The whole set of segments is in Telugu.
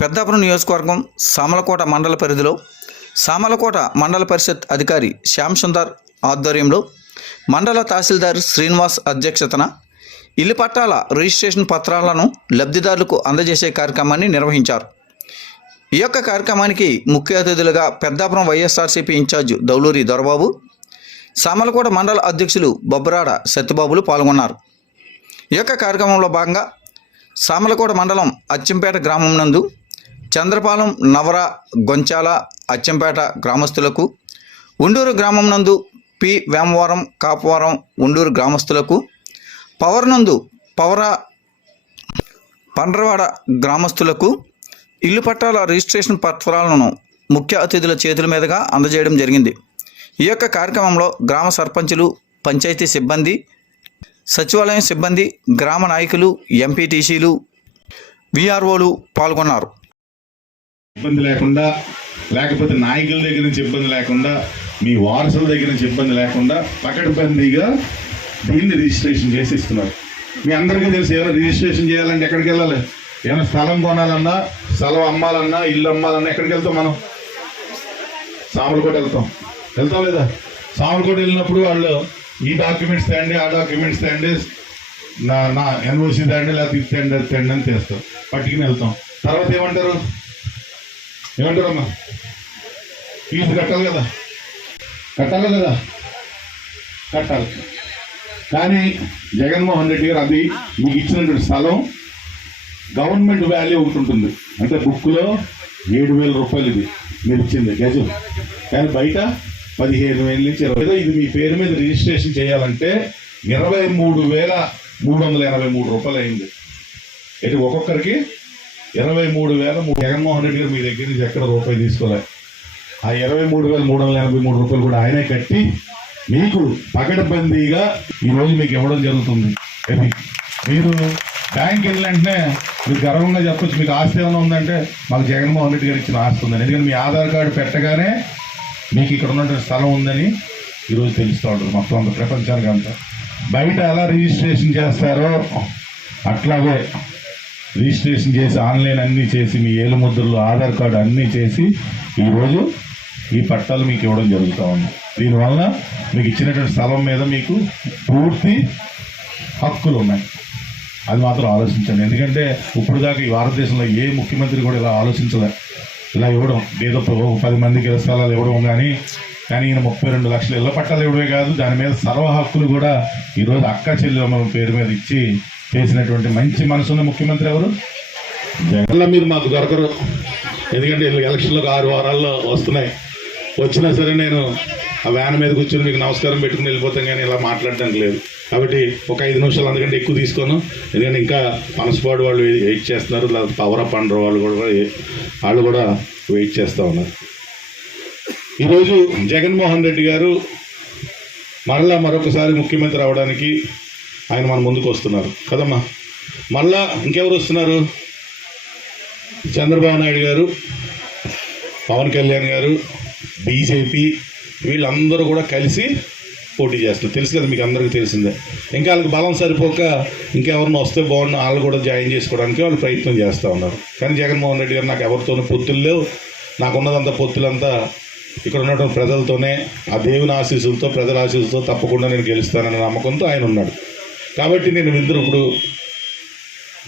పెద్దాపురం నియోజకవర్గం సామలకోట మండల పరిధిలో సామలకోట మండల పరిషత్ అధికారి శ్యామ్ సుందర్ ఆధ్వర్యంలో మండల తహసీల్దార్ శ్రీనివాస్ అధ్యక్షతన ఇల్లు పట్టాల రిజిస్ట్రేషన్ పత్రాలను లబ్ధిదారులకు అందజేసే కార్యక్రమాన్ని నిర్వహించారు. ఈ యొక్క కార్యక్రమానికి ముఖ్య అతిథులుగా పెద్దాపురం వైఎస్ఆర్సీపీ ఇన్ఛార్జ్ దౌలూరి దొరబాబు సామలకోట మండల అధ్యక్షులు బొబ్బరాడ సత్యబాబులు పాల్గొన్నారు. ఈ యొక్క కార్యక్రమంలో భాగంగా సామలకోట మండలం అచ్చంపేట గ్రామం నందు చంద్రపాలెం నవర గొంచాల అచ్చంపేట గ్రామస్తులకు ఉండూరు గ్రామం నందు పి. వేమవరం కాపవరం ఉండూరు గ్రామస్తులకు పవర్ నందు పవర పండ్రవాడ గ్రామస్తులకు ఇల్లు పట్టాల రిజిస్ట్రేషన్ పత్రాలను ముఖ్య అతిథుల చేతుల మీదుగా అందజేయడం జరిగింది. ఈ యొక్క కార్యక్రమంలో గ్రామ సర్పంచులు పంచాయతీ సిబ్బంది సచివాలయం సిబ్బంది గ్రామ నాయకులు ఎంపీటీసీలు విఆర్ఓలు పాల్గొన్నారు. ఇబ్బంది లేకుండా లేకపోతే నాయకుల దగ్గర నుంచి ఇబ్బంది లేకుండా మీ వారసుల దగ్గర నుంచి ఇబ్బంది లేకుండా పకడ్బందీగా దీన్ని రిజిస్ట్రేషన్ చేసి ఇస్తున్నారు. మీ అందరికీ తెలిసి ఏమైనా రిజిస్ట్రేషన్ చేయాలంటే ఎక్కడికి వెళ్ళాలి? ఏమైనా స్థలం కొనాలన్నా స్థలం అమ్మాలన్నా ఇల్లు అమ్మాలన్నా ఎక్కడికి వెళ్తాం మనం? సామలకోట వెళ్తాం. వెళ్తాం లేదా? సామలకోట వెళ్ళినప్పుడు వాళ్ళు ఈ డాక్యుమెంట్స్ తేండి ఆ డాక్యుమెంట్స్ తేండి నా నా ఎన్ఓసి తేండి లేకపోతే ఇది తేండి అది తేండి అని తెస్తాం పట్టుకుని వెళ్తాం. తర్వాత ఏమంటారు? ఏమంటారమ్మా ఫీజు కట్టాలి కదా. కట్టాలి కదా. కట్టాలి. కానీ జగన్మోహన్ రెడ్డి గారు అది మీకు ఇచ్చినటువంటి స్థలం గవర్నమెంట్ వాల్యూ ఒకటి ఉంటుంది. అంటే బుక్లో ఏడు వేల రూపాయలు ఇది. మీరు ఇచ్చింది. గజం. కానీ బయట పదిహేను వేల నుంచి ఇరవై ఇది మీ పేరు మీద రిజిస్ట్రేషన్ చేయాలంటే ఇరవై మూడు వేల మూడు వందల ఎనభై మూడు రూపాయలు అయింది. ఇది ఒక్కొక్కరికి ఇరవై మూడు వేల మూడు జగన్మోహన్ రెడ్డి గారు మీ దగ్గర నుంచి ఎక్కడ రూపాయి తీసుకోలే. ఆ ఇరవై మూడు వేల మూడు వందల ఎనభై మూడు రూపాయలు కూడా ఆయనే కట్టి మీకు పకడ్బందీగా ఈరోజు మీకు ఇవ్వడం జరుగుతుంది. మీరు బ్యాంక్ వెళ్ళిన మీరు గర్వంగా చెప్పొచ్చు మీకు ఆస్తి ఏమైనా ఉందంటే మాకు జగన్మోహన్ రెడ్డి గారు ఇచ్చిన ఆస్తి ఉందని. ఎందుకంటే మీ ఆధార్ కార్డు పెట్టగానే మీకు ఇక్కడ ఉన్నటువంటి స్థలం ఉందని ఈరోజు తెలుస్తూ ఉంటుంది మొత్తం అంత ప్రపంచానికి అంతా. బయట ఎలా రిజిస్ట్రేషన్ చేస్తారో అట్లాగే రిజిస్ట్రేషన్ చేసి ఆన్లైన్ అన్నీ చేసి మీ ఏలు ముద్రలు ఆధార్ కార్డు అన్నీ చేసి ఈరోజు ఈ పట్టాలు మీకు ఇవ్వడం జరుగుతూ ఉంది. దీనివల్ల మీకు ఇచ్చినటువంటి స్థలం మీద మీకు పూర్తి హక్కులు ఉన్నాయి. అది మాత్రం ఆలోచించండి. ఎందుకంటే ఇప్పుడు దాకా ఈ భారతదేశంలో ఏ ముఖ్యమంత్రి కూడా ఇలా ఆలోచించలే. ఇలా ఇవ్వడం ఏదో ఒక పది మందికి ఇళ్ళ స్థలాలు ఇవ్వడం కానీ కానీ ఈయన ముప్పై రెండు లక్షల ఇళ్ళ పట్టాలు ఇవ్వడమే కాదు దాని మీద సర్వ హక్కులు కూడా ఈరోజు అక్క చెల్లెమ్మ పేరు మీద ఇచ్చి చేసినటువంటి మంచి మనసున్న ముఖ్యమంత్రి ఎవరు? జగన్ల మీరు మాకు దొరకరు. ఎందుకంటే ఎలక్షన్లకు ఆరు వారాల్లో వస్తున్నాయి. వచ్చినా సరే నేను ఆ వ్యాన్ మీద కూర్చొని మీకు నమస్కారం పెట్టుకుని వెళ్ళిపోతాం కానీ ఇలా మాట్లాడడానికి లేదు. కాబట్టి ఒక ఐదు నిమిషాలు అందుకంటే ఎక్కువ తీసుకోను. ఎందుకంటే ఇంకా పనసపాడు వాళ్ళు వెయిట్ చేస్తున్నారు. లేదా పవర్ అప్ అండర్ వాళ్ళు కూడా వాళ్ళు కూడా వెయిట్ చేస్తూ ఉన్నారు. ఈరోజు జగన్మోహన్ రెడ్డి గారు మరలా మరొకసారి ముఖ్యమంత్రి అవడానికి ఆయన మన ముందుకు వస్తున్నారు. కదమ్మా. మళ్ళా ఇంకెవరు వస్తున్నారు? చంద్రబాబు నాయుడు గారు పవన్ కళ్యాణ్ గారు బీజేపీ వీళ్ళందరూ కూడా కలిసి పోటీ చేస్తున్నారు. తెలుసు కదా మీకు అందరికీ తెలిసిందే. ఇంకా వాళ్ళకి బలం సరిపోక ఇంకెవరిని వస్తే బాగుండు వాళ్ళు కూడా జాయిన్ చేసుకోవడానికి వాళ్ళు ప్రయత్నం చేస్తూ ఉన్నారు. కానీ జగన్మోహన్ రెడ్డి గారు నాకు ఎవరితోనూ పొత్తులు లేవు. నాకున్నదంతా పొత్తులంతా ఇక్కడ ఉన్నటువంటి ప్రజలతోనే ఆ దేవుని ఆశీస్సులతో ప్రజల ఆశీస్సులతో తప్పకుండా నేను గెలుస్తానన్న నమ్మకంతో ఆయన ఉన్నాడు. కాబట్టి నేను ఇద్దరు ఇప్పుడు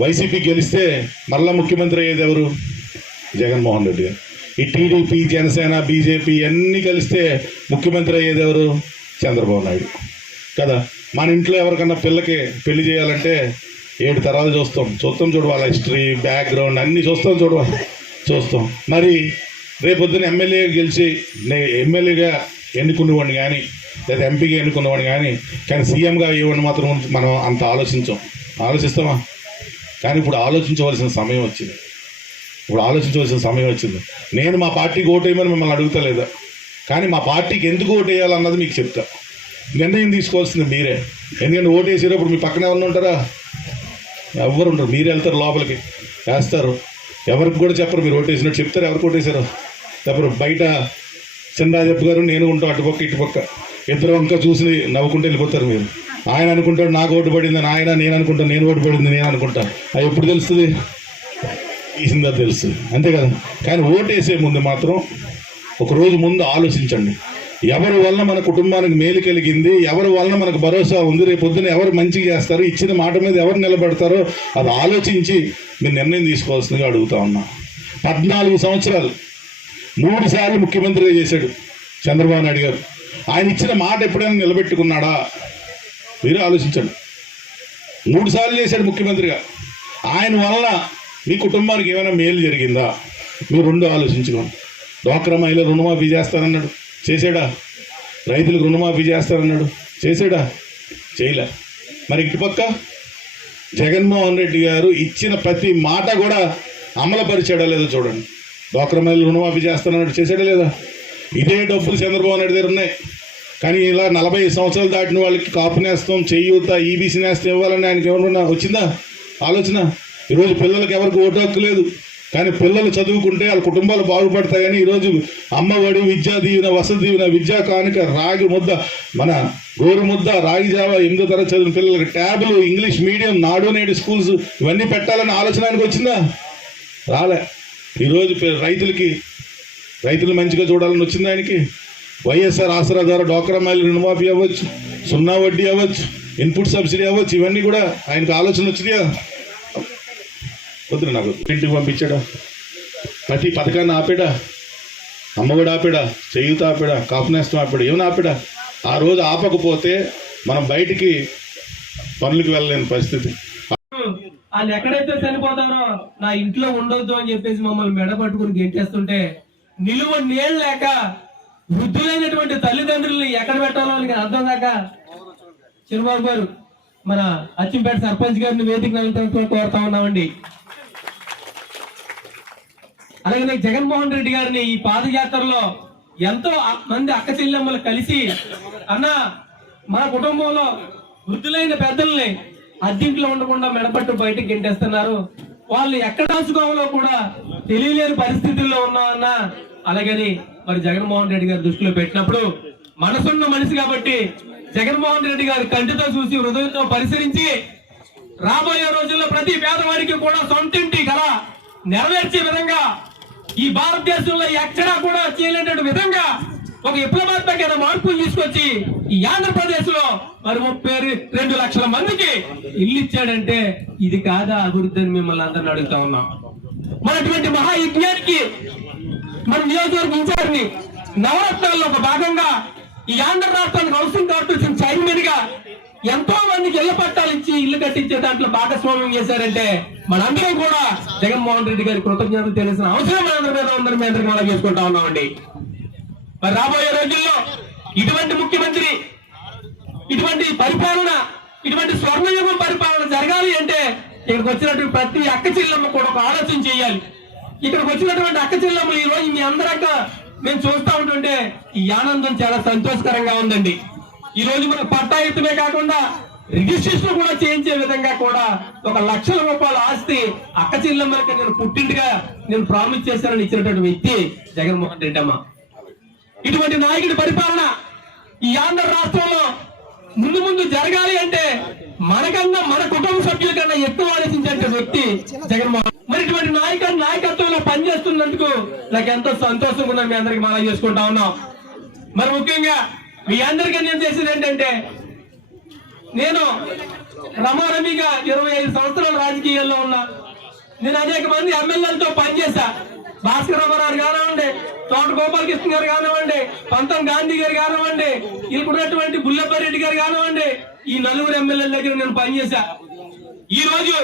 వైసీపీ గెలిస్తే మరలా ముఖ్యమంత్రి అయ్యేది ఎవరు? జగన్మోహన్ రెడ్డి గారు. ఈ టీడీపీ జనసేన బీజేపీ అన్నీ కలిస్తే ముఖ్యమంత్రి అయ్యేది ఎవరు? చంద్రబాబు నాయుడు. కదా? మన ఇంట్లో ఎవరికన్నా పిల్లకి పెళ్ళి చేయాలంటే ఏడు తరాలు చూస్తాం. చూస్తాం చూడు వాళ్ళ హిస్టరీ బ్యాక్గ్రౌండ్ అన్నీ చూస్తాం చూడవాలి చూస్తాం. మరి రేపొద్దున ఎమ్మెల్యే గెలిచి నే- ఎమ్మెల్యేగా ఎన్నుకునేవాడిని కానీ లేదా ఎంపీగా ఎన్నుకున్నవాడు కానీ కానీ సీఎంగా అయ్యేవాడిని మాత్రం మనం అంత ఆలోచించాం. ఆలోచిస్తామా? కానీ ఇప్పుడు ఆలోచించవలసిన సమయం వచ్చింది. ఇప్పుడు ఆలోచించవలసిన సమయం వచ్చింది. నేను మా పార్టీకి ఓటేయమని మిమ్మల్ని అడుగుతలేదా కానీ మా పార్టీకి ఎందుకు ఓటు వేయాలన్నది మీకు చెప్తా. నిర్ణయం తీసుకోవాల్సింది మీరే. ఎందుకంటే ఓటు వేసేటప్పుడు మీ పక్కన ఎవరు ఉంటారా? ఎవరు ఉండరు. మీరే వెళ్తారు లోపలికి. వేస్తారు. ఎవరికి కూడా చెప్పరు. మీరు ఓటేసినట్టు చెప్తారు. ఎవరికి ఓటేశారు? చెప్పరు. బయట చిన్నరాజప్ప గారు నేను ఉంటాం అటుపక్క ఇటుపక్క. ఇద్దరు ఇంకా చూసి నవ్వుకుంటూ వెళ్ళిపోతారు మీరు. ఆయన అనుకుంటాడు నాకు ఓటు పడిందని ఆయన నేను అనుకుంటాను నేను ఓటు పడింది నేను అనుకుంటా అది ఎప్పుడు తెలుస్తుంది? తీసిందో తెలుసు అంతే కదా? కానీ ఓటేసే ముందు మాత్రం ఒక రోజు ముందు ఆలోచించండి. ఎవరి వలన మన కుటుంబానికి మేలు కలిగింది ఎవరి వలన మనకు భరోసా ఉంది రేపు పొద్దున ఎవరు మంచిగా చేస్తారు ఇచ్చిన మాట మీద ఎవరు నిలబడతారో అది ఆలోచించి మీరు నిర్ణయం తీసుకోవాల్సిందిగా అడుగుతా ఉన్నా. పద్నాలుగు సంవత్సరాలు మూడు సార్లు ముఖ్యమంత్రిగా చేశాడు చంద్రబాబు నాయుడు గారు. ఆయన ఇచ్చిన మాట ఎప్పుడైనా నిలబెట్టుకున్నాడా? మీరు ఆలోచించండి. మూడు సార్లు చేశాడు ముఖ్యమంత్రిగా. ఆయన వలన మీ కుటుంబానికి ఏమైనా మేలు జరిగిందా? మీరు రెండు ఆలోచించుకోండి. డ్వాక్రా మహిళ రుణమాఫీ చేస్తానన్నాడు. చేశాడా? రైతులకు రుణమాఫీ చేస్తానన్నాడు. చేశాడా? చేయలే. మరి ఇటుపక్క జగన్మోహన్ రెడ్డి గారు ఇచ్చిన ప్రతి మాట కూడా అమలుపరిచాడా లేదా చూడండి. డ్వాక్రా మహిళ రుణమాఫీ చేస్తానన్నాడు. చేశాడా లేదా? ఇదే డబ్బులు చంద్రబాబు నాయుడు దగ్గర ఉన్నాయి. కానీ ఇలా నలభై సంవత్సరాలు దాటిన వాళ్ళకి కాపు నేస్తాం చేయూత ఈబీసీ నేస్తం ఇవ్వాలని ఆయనకి ఏమన్నా వచ్చిందా? ఆలోచన? ఈరోజు పిల్లలకి ఎవరికి ఓటు హక్కు లేదు. కానీ పిల్లలు చదువుకుంటే వాళ్ళ కుటుంబాలు బాగుపడతాయని ఈరోజు అమ్మఒడి విద్యా దీవెన వసతి దీవెన విద్యా కానుక రాగి ముద్ద మన గోరు ముద్ద రాగి జావ ఎనిమిదో తరగతి చదివిన పిల్లలకి ట్యాబ్లు ఇంగ్లీష్ మీడియం నాడు నేడు స్కూల్స్ ఇవన్నీ పెట్టాలని ఆలోచన ఆయనకు వచ్చిందా? రాలే. ఈరోజు రైతులకి రైతులు మంచిగా చూడాలని వచ్చింది ఆయనకి. వైఎస్ఆర్ ఆసరా ద్వారా డోక్రా మైలు రుణమాఫీ అవ్వచ్చు సున్నా వడ్డీ అవ్వచ్చు ఇన్పుట్ సబ్సిడీ అవ్వచ్చు ఇవన్నీ కూడా ఆయనకు ఆలోచన వచ్చినాయా? వద్దు నాకు ఇంటికి పంపించాడా? ప్రతి పథకాన్ని ఆపాడా? అమ్మఒడి ఆపాడా? చేయూత ఆపాడా? కాపునేస్తం ఆపాడా? ఏమైనా ఆపాడా? ఆ రోజు ఆపకపోతే మనం బయటికి పనులకు వెళ్ళలేని పరిస్థితి. వాళ్ళు ఎక్కడైతే చనిపోతారో నా ఇంట్లో ఉండొద్దు అని చెప్పేసి మమ్మల్ని మెడ పట్టుకుని గెంటేస్తుంటే నిలువ నీళ్ళు లేక వృద్ధులైనటువంటి తల్లిదండ్రుల్ని ఎక్కడ పెట్టాలో అని అర్థం కాక చిరుబాబు గారు మన అచ్చింపేట సర్పంచ్ గారిని వేదిక కోరుతా ఉన్నామండి. అలాగే జగన్మోహన్ రెడ్డి గారిని ఈ పాదయాత్రలో ఎంతో మంది అక్క చెల్లెమ్మలు కలిసి అన్న మా కుటుంబంలో వృద్ధులైన పెద్దల్ని అద్దీంట్లో ఉండకుండా మెడపట్టు బయటకు గెంటేస్తున్నారు. వాళ్ళు ఎక్కడ దాచుకోవాలో కూడా తెలియలేని పరిస్థితుల్లో ఉన్నామన్న అలాగని మరి జగన్మోహన్ రెడ్డి గారి దృష్టిలో పెట్టినప్పుడు మనసున్న మనిషి కాబట్టి జగన్మోహన్ రెడ్డి గారి కంటితో చూసి హృదయంతో పరిశీలించి రాబోయే రోజుల్లో ప్రతి పేదవాడికి కూడా సొంతింటి కల నెరవేర్చే విధంగా ఈ భారతదేశంలో ఎక్కడా కూడా చేయలేనటువంటి విధంగా ఒక విప్లవాత్మకమైన మార్పులు తీసుకొచ్చి ఈ ఆంధ్రప్రదేశ్లో మరి ముప్పై రెండు లక్షల మందికి ఇల్లు ఇచ్చాడంటే ఇది కాదా అభివృద్ధి అని మిమ్మల్ని అందరిని అడుగుతా ఉన్నాం. మనటువంటి మహాయజ్ఞానికి మన నియోజకవర్గ ఇన్ఛార్జిని నవరత్నాల్లో ఒక భాగంగా ఈ ఆంధ్ర రాష్ట్రానికి హౌసింగ్ కార్పొరేషన్ చైర్మన్గా ఎంతో మందికి ఇళ్ళ పట్టాలు ఇచ్చి ఇల్లు కట్టించే దాంట్లో భాగస్వామ్యం చేశారంటే మనందరం కూడా జగన్మోహన్ రెడ్డి గారి కృతజ్ఞతలు తెలిసిన అవసరం మనందరి మీద అందరి మీద అందరికీ మనం చేసుకుంటా ఉన్నామండి. మరి రాబోయే రోజుల్లో ఇటువంటి ముఖ్యమంత్రి ఇటువంటి పరిపాలన ఇటువంటి స్వర్ణయుగం పరిపాలన జరగాలి అంటే ఇక్కడికి వచ్చినటువంటి ప్రతి అక్క చెల్లెమ్మ కూడా ఒక ఆలోచన చేయాలి. ఇక్కడికి వచ్చినటువంటి అక్క చెల్లెమ్మలు ఈ రోజు మీ అందరక్క మేము చూస్తా ఉంటుంటే ఈ ఆనందం చాలా సంతోషకరంగా ఉందండి. ఈ రోజు మన పట్టా ఎత్తుమే కాకుండా రిజిస్ట్రేషన్ కూడా చేయించే విధంగా కూడా ఒక లక్షల రూపాయల ఆస్తి అక్క చెల్లెమ్మలకి నేను పుట్టింటిగా నేను ప్రామిస్ చేశానని ఇచ్చినటువంటి వ్యక్తి జగన్మోహన్ రెడ్డి అమ్మ. ఇటువంటి నాయకుడి పరిపాలన ఈ ఆంధ్ర రాష్ట్రంలో ముందు ముందు జరగాలి అంటే మనకన్నా మన కుటుంబ సభ్యుల కన్నా ఎక్కువ ఆలోచించే వ్యక్తి జగన్మోహన్. మరి ఇటువంటి నాయక నాయకత్వంలో పనిచేస్తున్నందుకు నాకు ఎంతో సంతోషంగా ఉన్నా మీ అందరికి మనం చేసుకుంటా ఉన్నాం. మరి ముఖ్యంగా మీ అందరికీ నేను చేసేది ఏంటంటే నేను రమారమిగా ఇరవై ఐదు సంవత్సరాలు రాజకీయాల్లో ఉన్నా. నేను అనేక మంది ఎమ్మెల్యేలతో పనిచేశా. భాస్కర్ రామారావు కానివ్వండి తోట గోపాలకృష్ణ గారు కానివ్వండి పంతం గాంధీ గారు కానివ్వండి ఇక్కడున్నటువంటి బుల్లెపరెడ్డి గారు కానివ్వండి ఈ నలుగురు ఎమ్మెల్యేల దగ్గర నేను పనిచేశా ఈ రోజు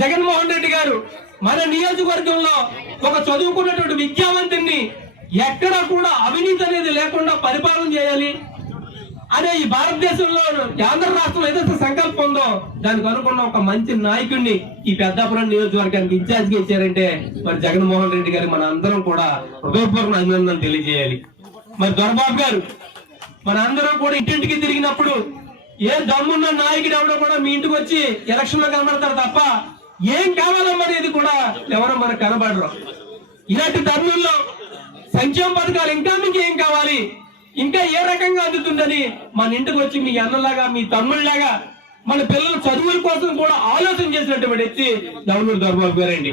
జగన్మోహన్ రెడ్డి గారు మన నియోజకవర్గంలో ఒక చదువుకున్నటువంటి విద్యావంతుని ఎక్కడా కూడా అవినీతి అనేది లేకుండా పరిపాలన చేయాలి. అనే ఈ భారతదేశంలో ఆంధ్ర రాష్ట్రంలో ఏదైతే సంకల్పం ఉందో దానికి అనుకున్న ఒక మంచి నాయకుడిని ఈ పెద్దాపురం నియోజకవర్గానికి ఇన్ఛార్జ్గా ఇచ్చారంటే మరి జగన్మోహన్ రెడ్డి గారు మన అందరం కూడా హృదయపూర్వక అభినందనలు తెలియజేయాలి. మరి దొరబాబు గారు మన అందరం కూడా ఇంటింటికి తిరిగినప్పుడు ఏ దమ్మున్న నాయకుడు ఎవడో కూడా మీ ఇంటికి వచ్చి ఎలక్షన్లో కనబడతారు తప్ప ఏం కావాలన్నది కూడా ఎవరో మనకు కనబడరు. ఇలాంటి తరుణంలో సంక్షేమ పథకాలు ఇంకా మీకు ఏం కావాలి? ఇంకా ఏ రకంగా అందుతుందని మన ఇంటికి వచ్చి మీ అన్నలాగా మీ తమ్ముళ్ళలాగా మన పిల్లల చదువుల కోసం కూడా ఆలోచన చేసినటువంటి వ్యక్తి దవనూరు దొరబాబు గారండి.